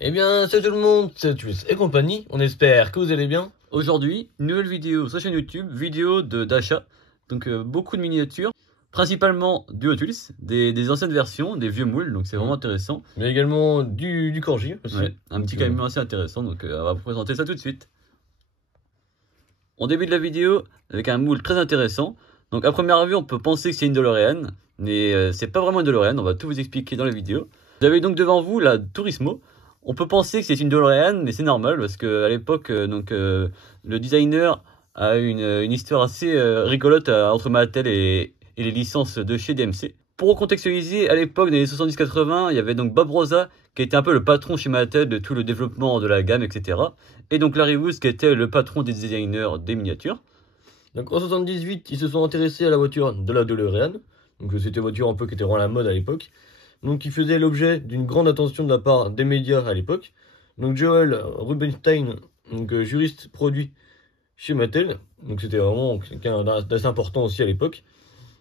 Eh bien, salut tout le monde, c'est Tulis et compagnie, on espère que vous allez bien. Aujourd'hui, nouvelle vidéo sur la chaîne YouTube, vidéo d'achat. Donc beaucoup de miniatures, principalement du Hot Wheels, des anciennes versions, des vieux moules, donc c'est vraiment intéressant. Mais également du Corgi aussi. Ouais, un petit camion assez intéressant, donc on va vous présenter ça tout de suite. On débute la vidéo avec un moule très intéressant. Donc à première vue, on peut penser que c'est une DeLorean, mais c'est pas vraiment une DeLorean, on va tout vous expliquer dans la vidéo. Vous avez donc devant vous la Turismo. On peut penser que c'est une DeLorean, mais c'est normal parce qu'à l'époque, le designer a une histoire assez rigolote entre Mattel et les licences de chez DMC. Pour recontextualiser, à l'époque des années 70-80, il y avait donc Bob Rosa qui était un peu le patron chez Mattel de tout le développement de la gamme, etc. Et donc Larry Woods qui était le patron des designers des miniatures. Donc en 78, ils se sont intéressés à la voiture de la DeLorean. Donc c'était une voiture un peu qui était vraiment à la mode à l'époque. Donc qui faisait l'objet d'une grande attention de la part des médias à l'époque. Donc Joel Rubinstein, donc juriste produit chez Mattel, donc c'était vraiment quelqu'un d'assez important aussi à l'époque,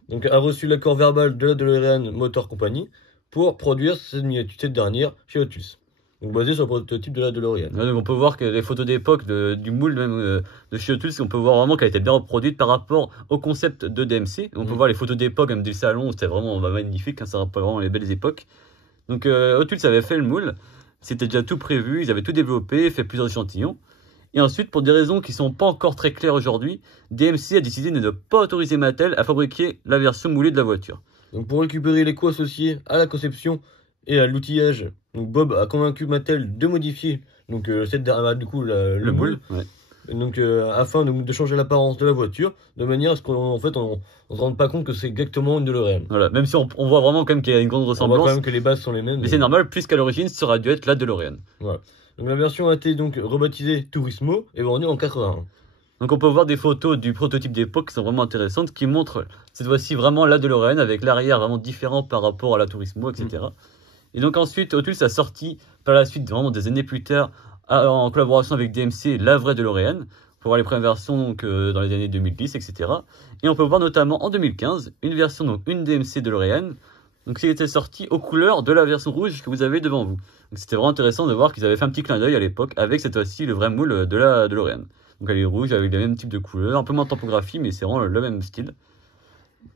donc a reçu l'accord verbal de la DeLorean Motor Company pour produire cette dernière chez Hot Wheels. Donc basé sur le prototype de la DeLorean. Ouais, donc on peut voir que les photos d'époque du moule même de chez Hot Wheels, on peut voir vraiment qu'elle a été bien reproduite par rapport au concept de DMC. On peut voir les photos d'époque même du salon, c'était vraiment magnifique, hein, ça rappelle vraiment les belles époques. Donc Hot Wheels avait fait le moule, c'était déjà tout prévu, ils avaient tout développé, fait plusieurs échantillons. Et ensuite, pour des raisons qui sont pas encore très claires aujourd'hui, DMC a décidé de ne pas autoriser Mattel à fabriquer la version moulée de la voiture. Donc pour récupérer les coûts associés à la conception et à l'outillage, donc Bob a convaincu Mattel de modifier donc du coup le moule. Ouais. Donc afin de changer l'apparence de la voiture, de manière à ce qu'on se rende pas compte que c'est exactement une DeLorean. Voilà, même si on voit vraiment quand même qu'il y a une grande ressemblance. On voit quand même que les bases sont les mêmes. Mais c'est normal, puisqu'à l'origine, ça aurait dû être la DeLorean. Voilà. Donc la version a été donc rebaptisée Turismo et vendue en 81. Donc on peut voir des photos du prototype d'époque qui sont vraiment intéressantes, qui montrent cette fois-ci vraiment la DeLorean avec l'arrière vraiment différent par rapport à la Turismo, etc. Et donc ensuite, Hot Wheels a sorti par la suite, vraiment des années plus tard, en collaboration avec DMC, la vraie DeLorean. On peut voir les premières versions donc, dans les années 2010, etc. Et on peut voir notamment en 2015 une version, donc une DMC DeLorean, donc qui était sortie aux couleurs de la version rouge que vous avez devant vous. Donc c'était vraiment intéressant de voir qu'ils avaient fait un petit clin d'œil à l'époque avec cette fois-ci le vrai moule de la DeLorean. Donc elle est rouge avec le même type de couleur, un peu moins de typographie, mais c'est vraiment le même style.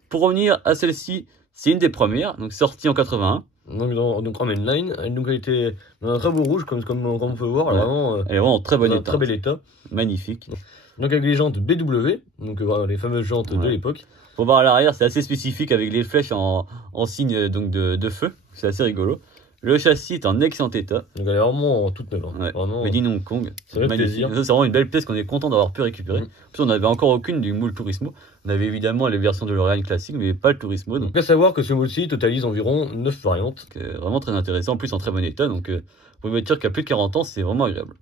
Pour revenir à celle-ci, c'est une des premières, donc sortie en 81. Donc en mainline, donc elle était dans un très beau rouge comme on peut voir, ouais. vraiment, elle est vraiment en très bon état. Très bel état. Magnifique. Donc avec les jantes BW, donc voilà, les fameuses jantes de l'époque. Pour voir à l'arrière, c'est assez spécifique avec les flèches en signe donc de feu, c'est assez rigolo. Le châssis est en excellent état. Donc elle est vraiment toute neuve. Ouais. Vraiment. Made in Hong Kong. Ça fait plaisir. Ça, c'est vraiment une belle pièce qu'on est content d'avoir pu récupérer. En plus, on n'avait encore aucune du moule Turismo. On avait évidemment les versions de DeLorean classiques, mais pas le Turismo. Donc à savoir que ce moule-ci totalise environ 9 variantes. Vraiment très intéressant, en plus en très bon état. Donc pour me dire qu'à plus de 40 ans, c'est vraiment agréable.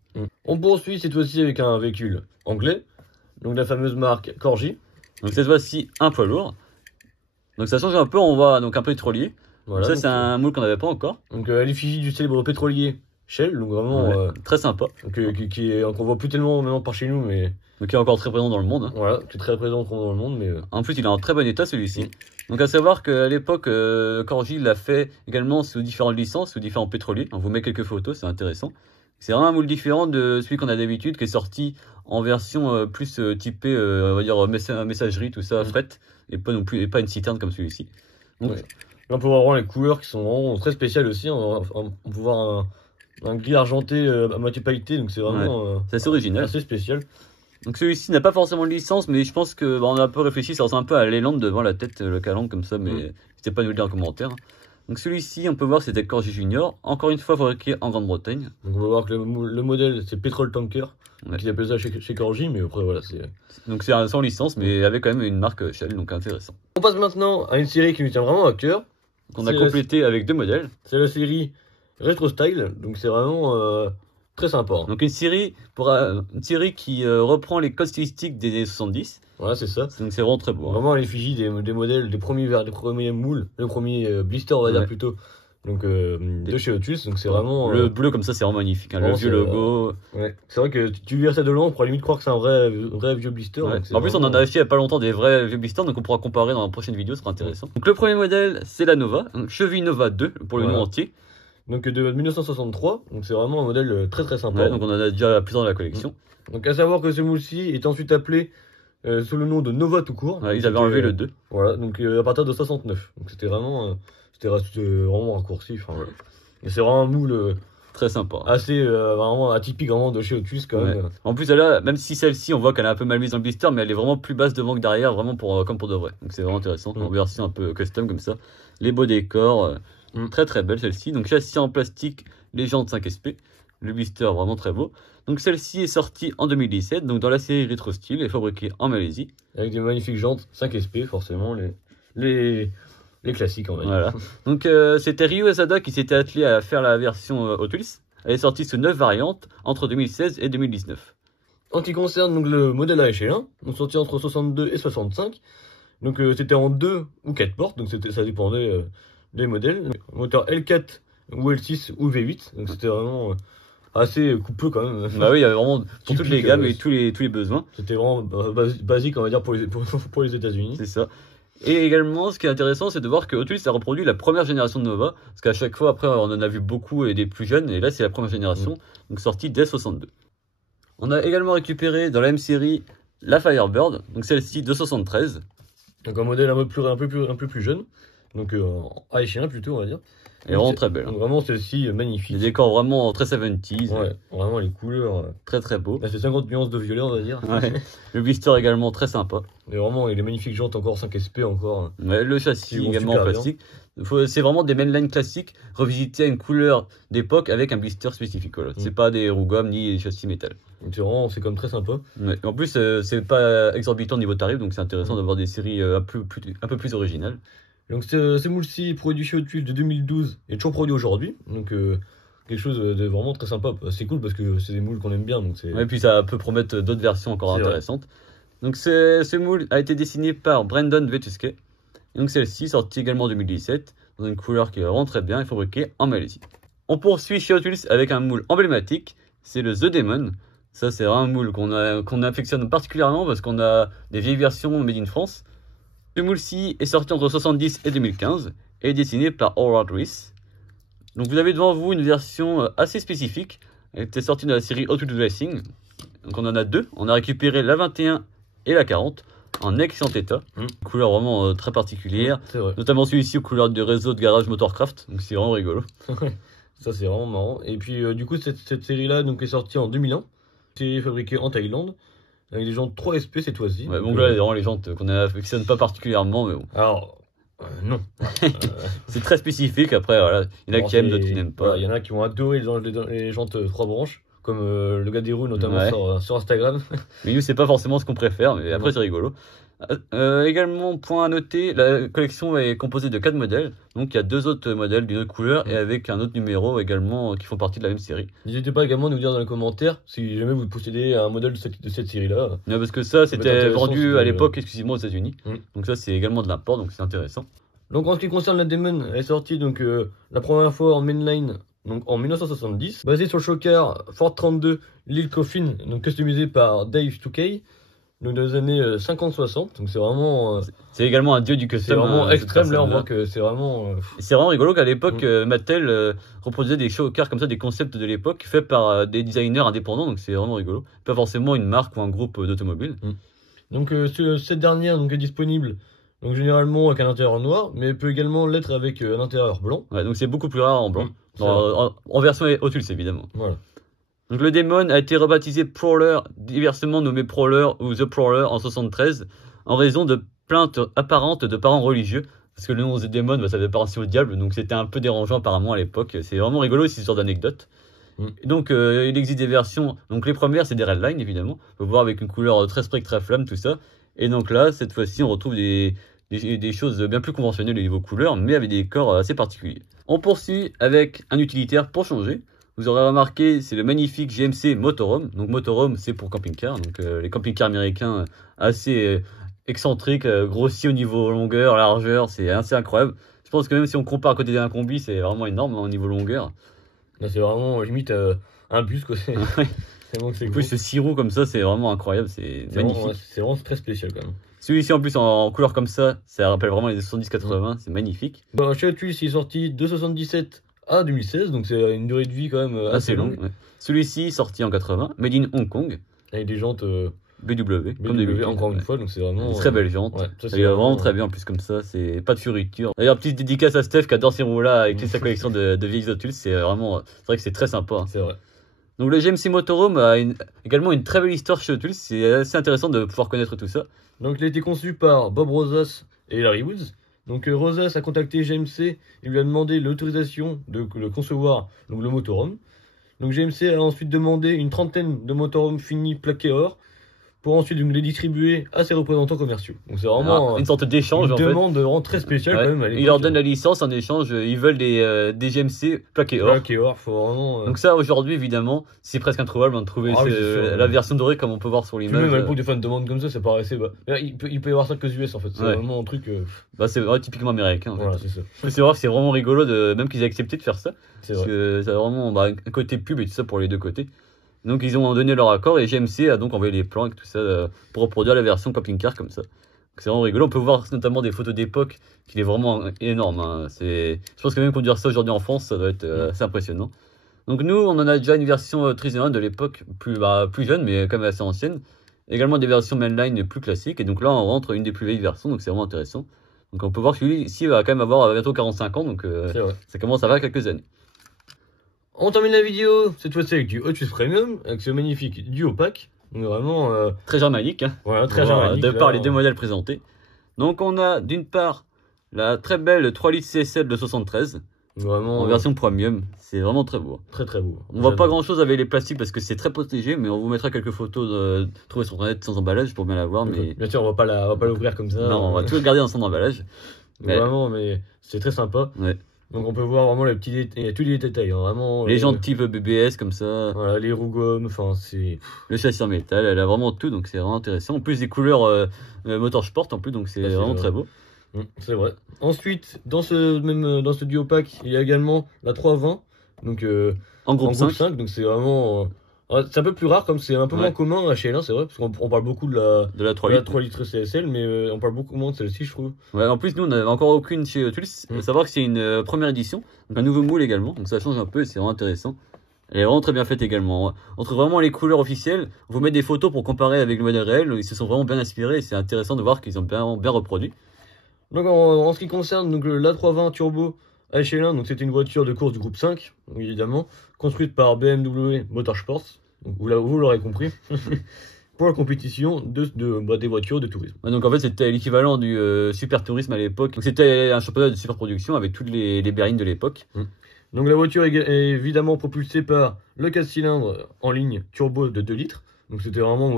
On poursuit cette fois-ci avec un véhicule anglais. Donc la fameuse marque Corgi. Donc cette fois-ci, un poids lourd. Donc ça change un peu, on voit donc un pétrolier. Voilà, ça c'est un moule qu'on n'avait pas encore. Donc à l'effigie du célèbre pétrolier Shell, donc vraiment très sympa. Qu'on voit plus tellement maintenant par chez nous, mais donc qui est encore très présent dans le monde. Voilà, qui est très présent dans le monde, mais en plus il est en très bon état celui-ci. Donc à savoir qu'à l'époque Corgi l'a fait également sous différentes licences, sous différents pétroliers. On vous met quelques photos, c'est intéressant. C'est vraiment un moule différent de celui qu'on a d'habitude, qui est sorti en version plus typée, on va dire messagerie, tout ça, fret, et pas non plus, et pas une citerne comme celui-ci. Donc, on peut voir vraiment les couleurs qui sont vraiment très spéciales aussi. On peut voir un gris argenté à moitié pailleté, donc c'est vraiment c'est assez original, assez spécial. Donc celui-ci n'a pas forcément de licence, mais je pense que on a un peu réfléchi, ça ressemble un peu à l'élan devant la tête, le calandre comme ça, mais n'hésitez pas à nous le dire en commentaire. Donc celui-ci, on peut voir que c'était Corgi Junior, encore une fois fabriqué en Grande-Bretagne. Donc on va voir que le modèle c'est Petrol Tanker, qui appelle ça chez Corgi, mais après voilà c'est... Donc c'est sans licence, mais avec quand même une marque Shell, donc intéressant. On passe maintenant à une série qui nous tient vraiment à cœur. Qu'on a complété avec 2 modèles. C'est la série Retro Style, donc c'est vraiment très sympa. Donc une série qui reprend les codes stylistiques des années 70. Voilà, c'est ça. Donc c'est vraiment très beau. Vraiment l'effigie des modèles, des premiers moules, le premier blister on va dire plutôt. Donc de chez Hot Wheels, donc c'est vraiment... Le bleu comme ça c'est vraiment magnifique, hein, le vieux logo. Ouais. C'est vrai que tu verras ça de loin, on pourrait limite croire que c'est un vrai vieux blister. Ouais. En plus on en a acheté il n'y a pas longtemps des vrais vieux blisters, donc on pourra comparer dans la prochaine vidéo, ce sera intéressant. Donc le premier modèle c'est la Nova, donc Chevy Nova 2 pour le nom entier. donc de 1963. Donc c'est vraiment un modèle très très sympa. Ouais, donc on en a déjà plusieurs dans la collection. Donc à savoir que ce moule-ci est ensuite appelé sous le nom de Nova tout court. Ouais, ils avaient enlevé le 2. Voilà, donc à partir de 69. Donc c'était vraiment raccourci. Enfin, voilà. Et c'est vraiment un moule très sympa. Assez vraiment atypique vraiment de chez Otus quand même. En plus là, même si celle-ci on voit qu'elle est un peu mal mise dans le blister, mais elle est vraiment plus basse devant que derrière, vraiment comme pour de vrai. Donc c'est vraiment intéressant, en version un peu custom comme ça. Les beaux décors, très très belle celle-ci. Donc châssis en plastique, légende 5SP. Le blister vraiment très beau. Donc celle-ci est sortie en 2017, donc dans la série Retro Style, et fabriquée en Malaisie. Avec des magnifiques jantes 5SP, forcément, les classiques en fait. Voilà. Donc c'était Ryo Asada qui s'était attelé à faire la version Hot Wheels. Elle est sortie sous 9 variantes entre 2016 et 2019. En ce qui concerne donc, le modèle AHL1, donc sorti entre 62 et 65, donc c'était en 2 ou 4 portes, donc ça dépendait des modèles. Donc, moteur L4 ou L6 ou V8, donc c'était vraiment assez coupeux quand même. Bah oui, il y avait vraiment pour toutes les gammes et tous les besoins. C'était vraiment basique on va dire pour les États-Unis. C'est ça. Et également, ce qui est intéressant, c'est de voir que Hot Wheels a reproduit la première génération de Nova, parce qu'à chaque fois, après, on en a vu beaucoup et des plus jeunes, et là, c'est la première génération, donc sortie dès 62. On a également récupéré dans la même série la Firebird, donc celle-ci de 73. Donc un modèle un peu plus jeune, donc AHL1 plutôt, on va dire. Elle est vraiment très belle. Donc vraiment celle-ci magnifique. Les décors vraiment très 70s. Ouais, vraiment les couleurs. Très très beau. Là c'est 50 nuances de violet on va dire. Ouais. Le blister également très sympa. Et vraiment les magnifiques jantes encore 5SP encore. Ouais, le châssis également en plastique. C'est vraiment des mainlines classiques revisitées à une couleur d'époque avec un blister spécifique. Voilà. C'est pas des roues gommes ni des châssis métal. C'est comme très sympa. Ouais. En plus c'est pas exorbitant au niveau tarif, donc c'est intéressant d'avoir des séries un peu plus originales. Donc ce moule-ci produit chez Hot Wheels de 2012 et toujours produit aujourd'hui. Donc quelque chose de vraiment très sympa. C'est cool parce que c'est des moules qu'on aime bien. Donc ouais, et puis ça peut promettre d'autres versions encore intéressantes. Donc ce moule a été dessiné par Brandon Vetuske. Donc celle-ci sortie également en 2017 dans une couleur qui est vraiment très bien et fabriquée en Malaisie. On poursuit chez Hot Wheels avec un moule emblématique, c'est le The Demon. Ça c'est un moule qu'on affectionne particulièrement parce qu'on a des vieilles versions made in France. Ce moule-ci est sorti entre 70 et 2015 et est dessiné par Howard Reese. Donc vous avez devant vous une version assez spécifique. Elle était sortie de la série Hot Wheels Racing. Donc on en a deux. On a récupéré la 21 et la 40 en excellent état. Couleur vraiment très particulière. Notamment celui-ci aux couleurs du réseau de garage Motorcraft. Donc c'est vraiment rigolo. Ça c'est vraiment marrant. Et puis du coup cette série-là donc, est sortie en 2001. C'est fabriqué en Thaïlande. Avec des jantes 3SP cette fois-ci. Ouais, donc là, vraiment les jantes qu'on n'affectionne pas particulièrement, mais bon. Alors, non. C'est très spécifique, après, voilà. Il y en a qui aiment, d'autres qui n'aiment pas. Il y en a qui vont adorer les jantes 3 branches, comme le gars des roues, notamment sur Instagram. Mais nous, c'est pas forcément ce qu'on préfère, mais après, c'est rigolo. Également, point à noter, la collection est composée de 4 modèles. Donc il y a 2 autres modèles d'une autre couleur et avec un autre numéro également qui font partie de la même série. N'hésitez pas également à nous dire dans les commentaires si jamais vous possédez un modèle de cette série-là. Ouais, parce que ça c'était vendu à l'époque exclusivement aux États-Unis. Donc ça c'est également de l'import, donc c'est intéressant. Donc en ce qui concerne la Demon, elle est sortie donc, la première fois en mainline donc, en 1970, basée sur le Shocker Ford 32 Lil Coffin, donc customisé par Dave 2K. Donc dans les années 50-60, donc c'est vraiment... c'est également un dieu du custom. C'est vraiment extrême, là on voit que c'est vraiment... C'est vraiment rigolo qu'à l'époque, Mattel reproduisait des showcars comme ça, des concepts de l'époque, faits par des designers indépendants, donc c'est vraiment rigolo. Pas forcément une marque ou un groupe d'automobile. Donc cette dernière donc, est disponible, donc généralement avec un intérieur noir, mais peut également l'être avec un intérieur blanc. Ouais, donc c'est beaucoup plus rare en blanc, en version Hot Wheels évidemment. Voilà. Donc le Demon a été rebaptisé Prowler, diversement nommé Prowler ou The Prowler en 73, en raison de plaintes apparentes de parents religieux, parce que le nom The Demon, ça fait penser au diable, donc c'était un peu dérangeant apparemment à l'époque. C'est vraiment rigolo ces sortes d'anecdotes. Donc il existe des versions, donc les premières c'est des Redline évidemment, on peut voir avec une couleur très strict, très flamme, tout ça. Et donc là, cette fois-ci, on retrouve des choses bien plus conventionnelles au niveau couleur, mais avec des décors assez particuliers. On poursuit avec un utilitaire pour changer. Vous aurez remarqué, c'est le magnifique GMC Motorhome. Donc Motorhome, c'est pour camping-car. Donc les camping-cars américains assez excentriques, grossis au niveau longueur, largeur, c'est assez incroyable. Je pense que même si on compare à côté d'un combi, c'est vraiment énorme au niveau longueur. Là, c'est vraiment limite un bus quoi. C'est en plus ce 6 roues comme ça, c'est vraiment incroyable, c'est magnifique. C'est vraiment très spécial quand même. Celui-ci en plus en couleur comme ça rappelle vraiment les 70-80, c'est magnifique. Chez Hot Wheels, il est sorti de 77 à 2016, donc c'est une durée de vie quand même assez longue. Ouais. Celui-ci sorti en 80, made in Hong Kong. Avec des jantes BW, comme BW d'habitude. encore une fois, donc c'est vraiment. Très belle jante. Ouais, ça, Elle est vraiment très bien en plus comme ça, c'est pas de fioriture. D'ailleurs, petite dédicace à Steph qui adore ces roues-là avec sa collection de vieilles Hot Wheels, c'est vrai que c'est très sympa. Hein. C'est vrai. Donc le GMC Motorhome a également une très belle histoire chez Hot Wheels, c'est assez intéressant de pouvoir connaître tout ça. Donc il a été conçu par Bob Rosas et Larry Woods. Donc Rosas a contacté GMC et lui a demandé l'autorisation de le concevoir, donc le motorhome. Donc GMC a ensuite demandé une trentaine de motorhomes finis plaqués or pour ensuite donc, les distribuer à ses représentants commerciaux. Donc c'est vraiment une sorte d'échange une en fait. demande vraiment très spéciale quand même. À ils leur donnent la licence en échange, ils veulent des GMC plaqués or. Plaqués or, faut vraiment. Donc ça aujourd'hui évidemment c'est presque introuvable de trouver la version dorée comme on peut voir sur l'image. Même à l'époque des fans de demande comme ça paraissait. Il peut y avoir ça que aux US en fait. C'est vraiment un truc. C'est typiquement américain. En fait. Voilà, c'est ça. C'est vrai que c'est vraiment rigolo même qu'ils aient accepté de faire ça. C'est parce vrai. que ça a vraiment un côté pub et tout ça pour les deux côtés. Donc ils ont donné leur accord et GMC a donc envoyé les plans et tout ça pour reproduire la version camping car comme ça. C'est vraiment rigolo. On peut voir notamment des photos d'époque qui est vraiment énorme. Hein. Je pense que même conduire ça aujourd'hui en France, ça doit être assez impressionnant. Donc nous, on en a déjà une version Trizeron de l'époque plus jeune mais quand même assez ancienne. Également des versions mainline plus classiques. Et donc là, on rentre une des plus vieilles versions, donc c'est vraiment intéressant. Donc on peut voir que celui-ci va quand même avoir bientôt 45 ans, donc ça commence à faire quelques années. On termine la vidéo, cette fois-ci avec du Hot Wheels Premium, avec ce magnifique duo pack. Donc vraiment. Très germanique. Hein. Voilà, très germanique. De par les deux modèles présentés. Donc on a d'une part la très belle 3 litres CSL de 73. Vraiment. En version premium. C'est vraiment très beau. Très très beau. On voit pas grand chose avec les plastiques parce que c'est très protégé, mais on vous mettra quelques photos trouvées sur internet sans emballage pour bien la voir. Mais... Bien sûr, on va pas l'ouvrir comme ça. Non, on va tout garder dans son emballage. Vraiment, mais c'est très sympa. Ouais. Donc on peut voir vraiment tous les détails, hein, vraiment. Les jantes type BBS comme ça. Voilà, les roues gommes, enfin c'est. Le châssis en métal, elle a vraiment tout, donc c'est vraiment intéressant. En plus des couleurs motorsport en plus, donc c'est vraiment très beau. C'est vrai. Ensuite, dans ce duo pack, il y a également la 320, donc en groupe 5. Donc c'est vraiment. C'est un peu plus rare comme c'est un peu moins commun à chez L1, c'est vrai, parce qu'on parle beaucoup de la 3 litres CSL, mais on parle beaucoup moins de celle-ci, je trouve. Ouais, en plus, nous, on n'avait encore aucune chez Hot Wheels. Savoir que c'est une première édition, donc un nouveau moule également, donc ça change un peu et c'est vraiment intéressant. Elle est vraiment très bien faite également. On trouve vraiment les couleurs officielles. On vous met des photos pour comparer avec le modèle réel. Ils se sont vraiment bien inspirés et c'est intéressant de voir qu'ils ont bien reproduit. Donc en ce qui concerne donc, l'A320 Turbo HL1, donc c'était une voiture de course du groupe 5, donc, évidemment, construite par BMW Motorsport, donc vous l'aurez compris, pour la compétition des voitures de tourisme. Ouais, donc en fait c'était l'équivalent du Super Tourisme à l'époque. Donc c'était un championnat de super production avec toutes les berlines de l'époque. Donc la voiture est évidemment propulsée par le 4 cylindres en ligne turbo de 2 litres. Donc c'était vraiment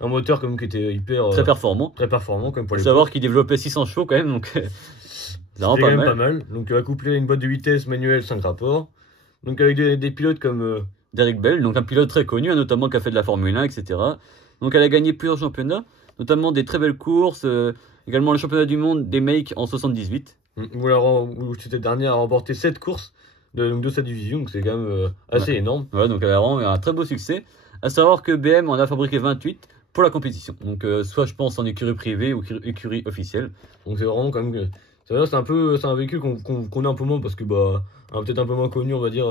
un moteur comme qui était hyper très performant comme pour les. Savoir qu'il développait 600 chevaux quand même, donc c'est vraiment pas mal. Donc accouplé à une boîte de vitesse manuelle 5 rapports. Donc avec des pilotes comme Derek Bell, donc un pilote très connu, notamment qui a fait de la Formule 1, etc. Donc elle a gagné plusieurs championnats, notamment des très belles courses, également le championnat du monde des makes en 78. Où cette dernière a remporté 7 courses de sa division, donc c'est quand même assez énorme. Ouais, donc elle a vraiment eu un très beau succès. À savoir que BM en a fabriqué 28 pour la compétition. Donc soit je pense en écurie privée ou écurie officielle. Donc c'est vraiment quand même c'est un véhicule qu'on connaît un peu moins parce que peut-être un peu moins connu on va dire.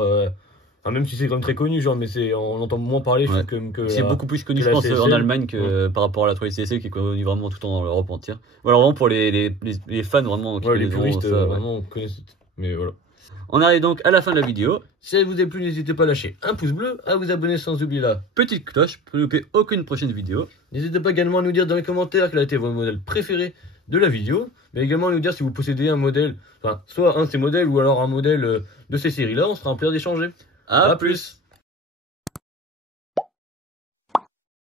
Même si c'est quand même très connu genre, mais on entend moins parler. Ouais. C'est beaucoup plus connu je pense en Allemagne que par rapport à la 3 CSL qui est connue vraiment tout en Europe entière. Ou alors vraiment pour les fans vraiment qui les puristes vraiment connaissent. Mais voilà. On arrive donc à la fin de la vidéo. Si elle vous a plu, n'hésitez pas à lâcher un pouce bleu, à vous abonner sans oublier la petite cloche pour ne louper aucune prochaine vidéo. N'hésitez pas également à nous dire dans les commentaires quel a été votre modèle préféré de la vidéo, mais également à nous dire si vous possédez un modèle, soit un de ces modèles ou alors un modèle de ces séries-là, on sera un plaisir d'échanger. À plus.